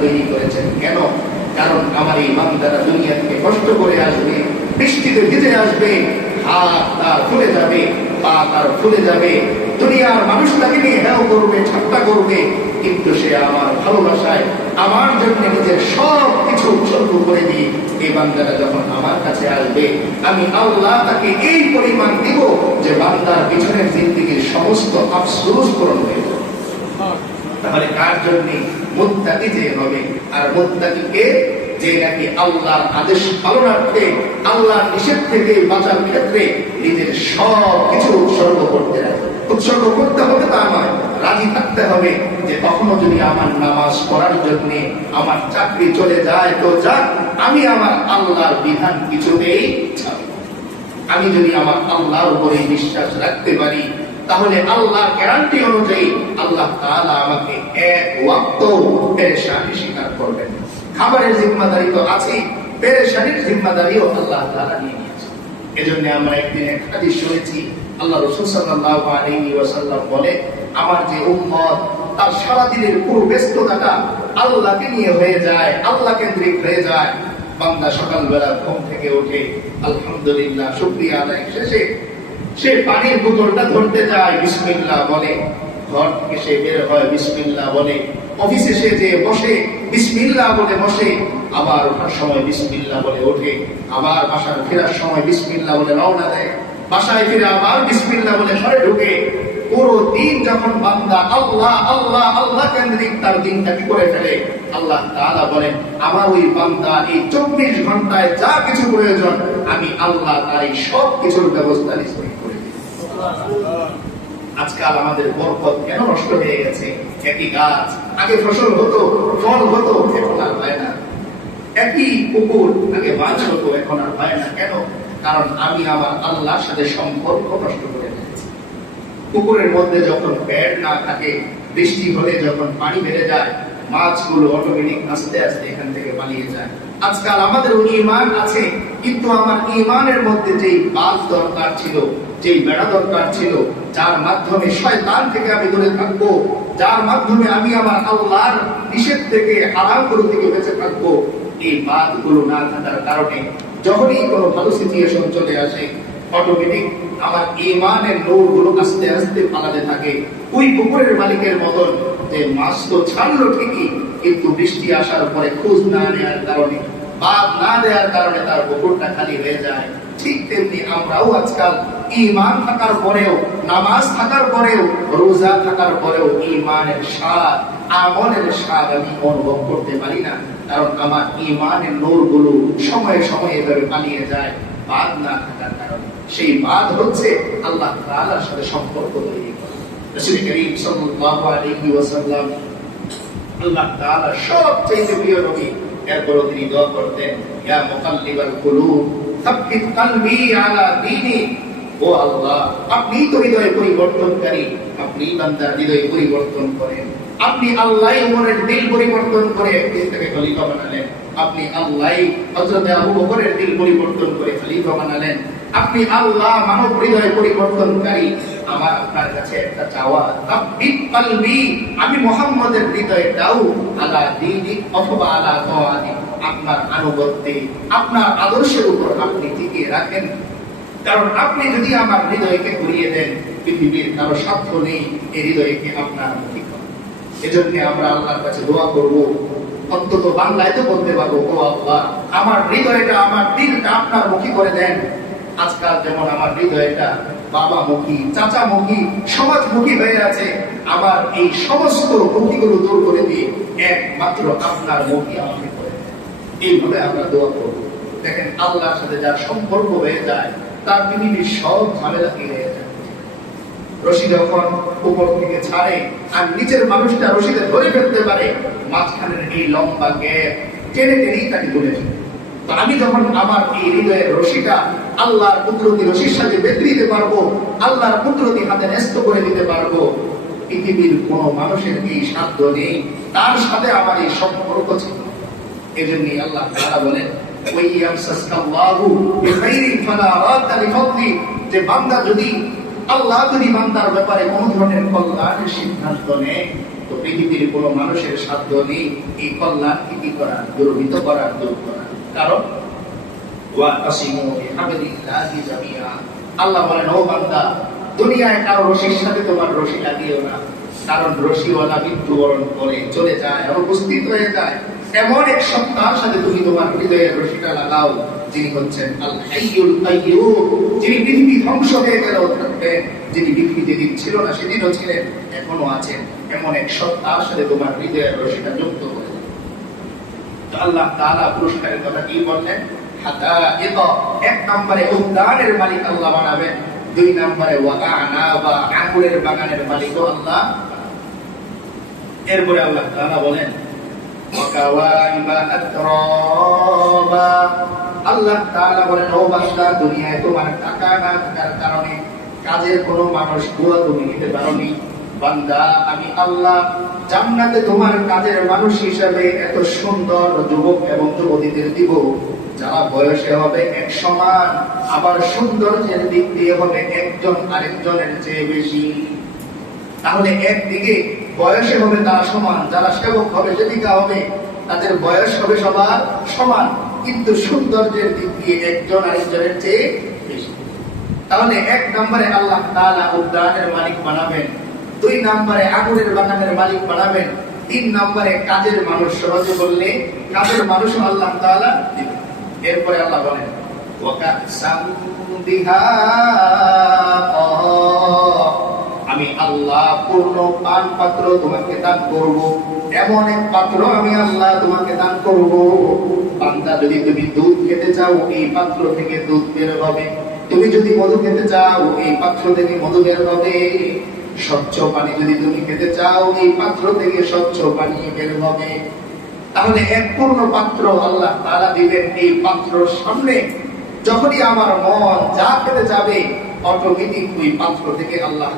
তৈরি করেছেন। কেন? কারণ আমার এই বান্দারা দুনিয়া থেকে কষ্ট করে আসবে, বৃষ্টিতে ভিজে আসবে, হাত তার ফুলে যাবে, পা তার ফুলে যাবে, দুনিয়ার মানুষ তাকে নিয়ে হেও করবে, ঠাট্টা করবে, কিন্তু সে আমার ভালোবাসায় আমার জন্য নিজের সব কিছু উৎসর্গ করে দিই। এই বান্দারা যখন আমার কাছে আসবে, আমি আল্লাহ তাকে এই পরিমাণ দিব যে বান্দার পিছনের জিন্দেগীর সমস্ত আফসোস পূরণ হয়ে যাবে। তাহলে কার জন্য? মুত্তাকি যে হবে। আর মুত্তাকিকে যে নাকি আল্লাহর আদেশ পালনার্থে, আল্লাহর নিষেধ থেকে বাঁচার ক্ষেত্রে নিজের সব কিছু উৎসর্গ করতে রাখে। উৎসর্গ করতে হবে তা নয়, রাজি থাকতে হবে যে কখনো যদি আমার নামাজ পড়ার জন্য আমার চাকরি চলে যায় তো যাক, আমি আমার আল্লাহর বিধান কিছুতেই ছাড়ব। আমি যদি আমার আল্লাহর উপরে বিশ্বাস রাখতে পারি, তাহলে আল্লাহর গ্যারান্টি অনুযায়ী আল্লাহ তাআলা আমাকে এক ওয়াক্ত পেরেশানি স্বীকার করবেন। খাবারের জিম্মাদারি তো আছেই, পেরেশানির জিম্মাদারিও আল্লাহ তাআলা নিয়ে নিয়েছেন। এজন্য আমরা একদিন এক হাদিস শুনেছি, আল্লাহ রাসূল সাল্লাল্লাহু আলাইহি ওয়াসাল্লাম বলে, আমার যে উম্মত তার সারাদিনের পুরো ব্যস্ততাটা আল্লাহকে নিয়ে হয়ে যায়, আল্লাহ কেন্দ্রিক হয়ে যায়। বান্দা সকালবেলা ঘুম থেকে উঠে আলহামদুলিল্লাহ শুকরিয়া আদায় শেষে সে পানির বোতলটা ধরতে যায়, বিসমিল্লাহ বলে, ঘর থেকে সে বের হয় বিসমিল্লাহ বলে, অফিসে সে যে বসে বিসমিল্লাহ বলে বসে, আবার ওঠার সময় বিসমিল্লাহ বলে ওঠে, আবার বাসায় ফেরার সময় বিসমিল্লাহ বলে রওনা দেয়, বাসায় ফিরে আবার বিসমিল্লাহ বলে ঘরে ঢুকে। পুরো দিন যখন বান্দা আল্লাহ আল্লাহ আল্লাহ কেন্দ্রিক তার দিনটা কি করে ফেলে, আল্লাহ তাআলা বলেন আমার ওই বান্দা এই 24 ঘন্টায় যা কিছু প্রয়োজন আমি আল্লাহ তার এই সব কিছুর ব্যবস্থা নিশ্চয় করে দিই। আজকাল আমাদের বরকত কেন নষ্ট হয়ে গেছে? একই গাছ, আগে ফসল হতো, ফল হতো, এখন আর হয় না। একই পুকুর, আগে মাছ হতো, এখন আর হয় না। কেন? কারণ আমি আমার আল্লাহর সাথে সম্পর্ক নষ্ট করে ফেলেছি। পুকুরের মধ্যে যখন প্যাড না থাকে, বৃষ্টি হলে যখন পানি বেড়ে যায়, মাছগুলো অটোমেটিক আস্তে আস্তে এখান থেকে পালিয়ে যায়। আজকাল আমাদের ঈমান আছে, কিন্তু আমার ঈমানের মধ্যে যেই বাঁধ দরকার ছিল, যেই বেড়া দরকার ছিল, যার মাধ্যমে শয়তান থেকে আমি দূরে থাকবো, যার মাধ্যমে আমি আমার আল্লাহর নিষেধ থেকে, হারামগুলো থেকে বেঁচে থাকবো, এই বাঁধগুলো না থাকার কারণে যখনই কোনো ভালো সিচুয়েশন চলে আসে, অটোমেটিক আমার ঈমানের নূরগুলো আস্তে আস্তে পালাতে থাকে। ওই পুকুরের মালিকের মতন যে মাছ তো ছাড়লো ঠিকই, কিন্তু বৃষ্টি আসার পরে খোঁজ না নেওয়ার কারণে, বাদ না দেওয়ার কারণে তার পুকুরটা খালি হয়ে যায়। ঠিক তেমনি আমরাও আজকাল ঈমান থাকার পরেও, নামাজ থাকার পরেও, রোজা থাকার পরেও ঈমানের স্বাদ, আমলের স্বাদ আমি অনুভব করতে পারি না। কারণ আমার ঈমানের নূরগুলো সময়ে সময়ে এভাবে পালিয়ে যায়, বাদ না থাকার কারণে। সেই বাদ হচ্ছে আল্লাহ তাআলার সাথে সম্পর্ক তৈরি করা। রাসূল করিম সাল্লাল্লাহু আলাইহি ওয়াসাল্লাম আল্লাহ তাআলার সবচেয়ে প্রিয় নবী, এরপরও তিনি দোয়া করতেন, ইয়া মুকাল্লিবাল কুলুব সাব্বিত কলবি আলা দীনি। ও আল্লাহ, আপনি তো হৃদয় পরিবর্তনকারী, আপনি বান্দার হৃদয় পরিবর্তন করেন। আপনি আল্লাহ উমরের দিল পরিবর্তন করে একদিন থেকে খলিফা বানালেন। আপনি আল্লাহ হযরত আবু বকরের দিল পরিবর্তন করে খলিফা বানালেন। আপনি আল্লাহ মানব হৃদয় পরিবর্তনকারী। আমার আপনার কাছে একটা চাওয়া, সাব্বিত কলবি, আমি মুহাম্মদের হৃদয়টাও আলা দীনি অথবা আলা তাআতি, আপনার আনুগত্যে, আপনার আদর্শের উপর আপনি টিকিয়ে রাখেন। কারণ আপনি যদি আমার হৃদয়কে ঘুরিয়ে দেন, পৃথিবীর কারো সাধ্য নেই এই হৃদয়কে আপনার মুখী করা। এজন্য আমরা আল্লাহর কাছে দোয়া করব, অন্তত বাংলায় তো বলতে পারবো, ও আল্লাহ আমার হৃদয়টা, আমার দিলটা আপনার মুখী করে দেন। আজকাল যেমন আমার হৃদয়টা বাবামুখী, চাচামুখী, সমাজমুখী হয়ে আছে, আমার এই সমস্ত মুখীগুলো দূর করে দিয়ে একমাত্র আপনার মুখী আমাকে করে দেন। এইভাবে আমরা দোয়া করব। দেখেন, আল্লাহর সাথে যার সম্পর্ক হয়ে যায় তার পৃথিবীর সব ঝামেলা হয়ে যায়। রশি যখন উপর থেকে ছাড়ে আর নিচের মানুষটা রশিতে ধরে ফেলতে পারে, মাঝখানের এই লম্বা গ্যাপ টেনে টেনেই তাকে তুলে ফেলে। তো আমি যখন আমার এই হৃদয়ের রশিটা আল্লাহর কুদরতি রশির সাথে বেঁধে দিতে পারবো, আল্লাহর কুদরতি হাতে ন্যস্ত করে দিতে পারবো, পৃথিবীর কোন মানুষের এই সাধ্য নেই তার সাথে আমার এই সম্পর্ক ছিল। এজন্যই আল্লাহ তাআলা বলেন, যে বান্দা যদি, আল্লাহ যদি বান্দার ব্যাপারে কোন ধরনের কল্যাণের সিদ্ধান্ত নেয়, তো পৃথিবীর কোনো মানুষের সাধ্য নেই এই কল্যাণকে কি করা, দুর্বৃত করা, দূর করা। কারণ আল্লাহ বলেন, ও বান্দা, দুনিয়ায় কারো রশির সাথে তোমার রশি লাগিও না, কারণ রশিওয়ালা মৃত্যুবরণ করে চলে যায়, উপস্থিত হয়ে যায়। এমন এক সত্তার সাথে তুমি তোমার হৃদয়ের রশিটা লাগাও, যিনি হচ্ছেন আল হাইয়ুল কাইয়্যুম, যিনি পৃথিবী ধ্বংস হয়ে গেল থাকবেন, যিনি পৃথিবী যেদিন ছিল না সেদিনও ছিলেন, এখনো আছেন, এমন এক সত্তার সাথে তোমার হৃদয়ের রশিটা যুক্ত করে। তো আল্লাহ তাআলা পুরস্কারের কথা কি বললেন? এক নম্বরে উদ্যানের মালিক আল্লাহ বানাবেন, দুই নম্বরে ওয়াকানাবা আঙ্গুরের বাগানের মালিক আল্লাহ। এরপরে আল্লাহ তাআলা বলেন ওয়াকাওয়াইবা আতরাবা, আল্লাহ তাআলা বলেন, ও বান্দা, দুনিয়ায় তোমার টাকা না থাকার কারণে কাজের কোনো মানুষ দুয়া তুমি নিতে পারোনি। বান্দা, আমি আল্লাহ জান্নাতে তোমার কাজের মানুষ হিসেবে এত সুন্দর যুবক এবং যুবতীদের দিব, যারা বয়সে হবে এক সমান, আবার সৌন্দর্যের দিক দিয়ে হবে একজন আরেকজনের চেয়ে বেশি। তাহলে একদিকে বয়সে হবে তারা সমান, যারা সেবক হবে সেদিকে হবে তাদের বয়স হবে সবার সমান, কিন্তু সৌন্দর্যের দিক দিয়ে একজন আরেকজনের চেয়ে বেশি। তাহলে এক নম্বরে আল্লাহ তাআলা উদ্যানের মালিক বানাবেন, দুই নম্বরে আগুনের বাগানের মালিক বানাবেন, তিন নম্বরে কাজের মানুষ, সহজে বললে কাজের মানুষ আল্লাহ তাআলা দিবেন। এরপরে আল্লাহ বলেন আমি আল্লাহ পূর্ণ পান পাত্র তোমাকে দান করব, এমন এক পাত্র আমি আল্লাহ তোমাকে দান করব। বান্দা, যদি তুমি দুধ খেতে চাও এই পাত্র থেকে দুধ বের হবে, তুমি যদি মধু খেতে চাও এই পাত্র থেকে মধু বের হবে, স্বচ্ছ পানি যদি তুমি খেতে চাও এই পাত্র থেকে স্বচ্ছ পানি বের হবে। তাহলে এক পূর্ণ পাত্র আল্লাহ তাআলা দিবেন এই পাত্রর সামনে। যখনই আমার মন যা খেতে যাবে, অটোমেটিক ওই পাত্র থেকে আল্লাহ